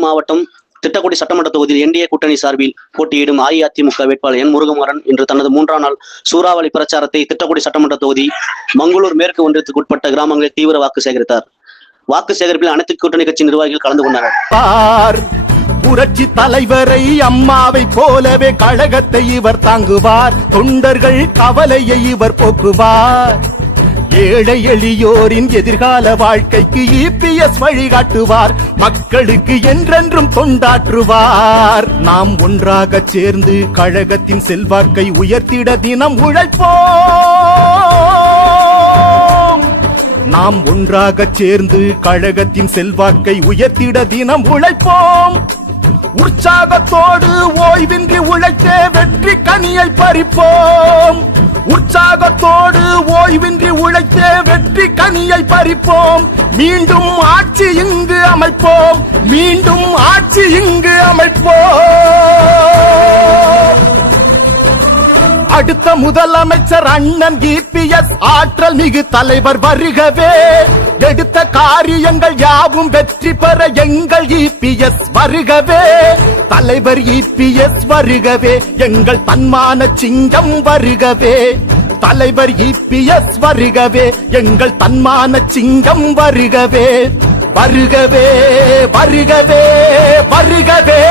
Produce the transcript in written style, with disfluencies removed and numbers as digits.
வேலூர் மாவட்டம் திட்டக்குடி சட்டமன்ற தொகுதியில் என்டிஏ கூட்டணி சார்பில் போட்டியிடும் அஇஅதிமுக வேட்பாளர் என் முருகமாறன் இன்று தனது 3ஆம் நாள் சூறாவளி பிரச்சாரத்தை திட்டக்குடி சட்டமன்ற தொகுதி மங்களூர் மேற்கு ஒன்றியத்துக்கு உட்பட்ட கிராமங்களில் தீவிர வாக்கு சேகரித்தார். வாக்கு சேகரிப்பில் அனைத்து கூட்டணி கட்சி நிர்வாகிகள் கலந்து கொண்டனர். புரட்சி தலைவரை அம்மாவை போலவே கழகத்தை இவர் தாங்குவார். தொண்டர்கள் கவலையை இவர் போக்குவார். ஏழை எளியோரின் எதிர்கால வாழ்க்கைக்கு இபிஎஸ் வழிகாட்டுவார். மக்களுக்கு என்றென்றும் தொண்டாற்றுவார். நாம் ஒன்றாக சேர்ந்து கழகத்தின் செல்வாக்கை உயர்த்திட தினம் உழைப்போம். நாம் ஒன்றாக சேர்ந்து கழகத்தின் செல்வாக்கை உயர்த்திட தினம் உழைப்போம். உற்சாகத்தோடு ஓய்வின்றி உழைத்தே வெற்றி கனியை பறிப்போம். உற்சாகத்தோடு ஓய்வின்றி உழைத்தே வெற்றி கனியை பறிப்போம். மீண்டும் ஆட்சி இங்கு அமைப்போம். மீண்டும் ஆட்சி இங்கு அமைப்போம். அடுத்த முதலமைச்சர் அண்ணன் இபிஎஸ் ஆற்றல் மிகு தலைவர் வருகவே. எடுத்த காரியங்கள் யாவும் வெற்றி பெற எங்கள் இபிஎஸ் வருகவே. தலைவர் இபிஎஸ் வருகவே. எங்கள் தன்மான சிங்கம் வருகவே. தலைவர் இபிஎஸ் வருகவே. எங்கள் தன்மான சிங்கம் வருகவே. வருகவே வருகவே வருகவே.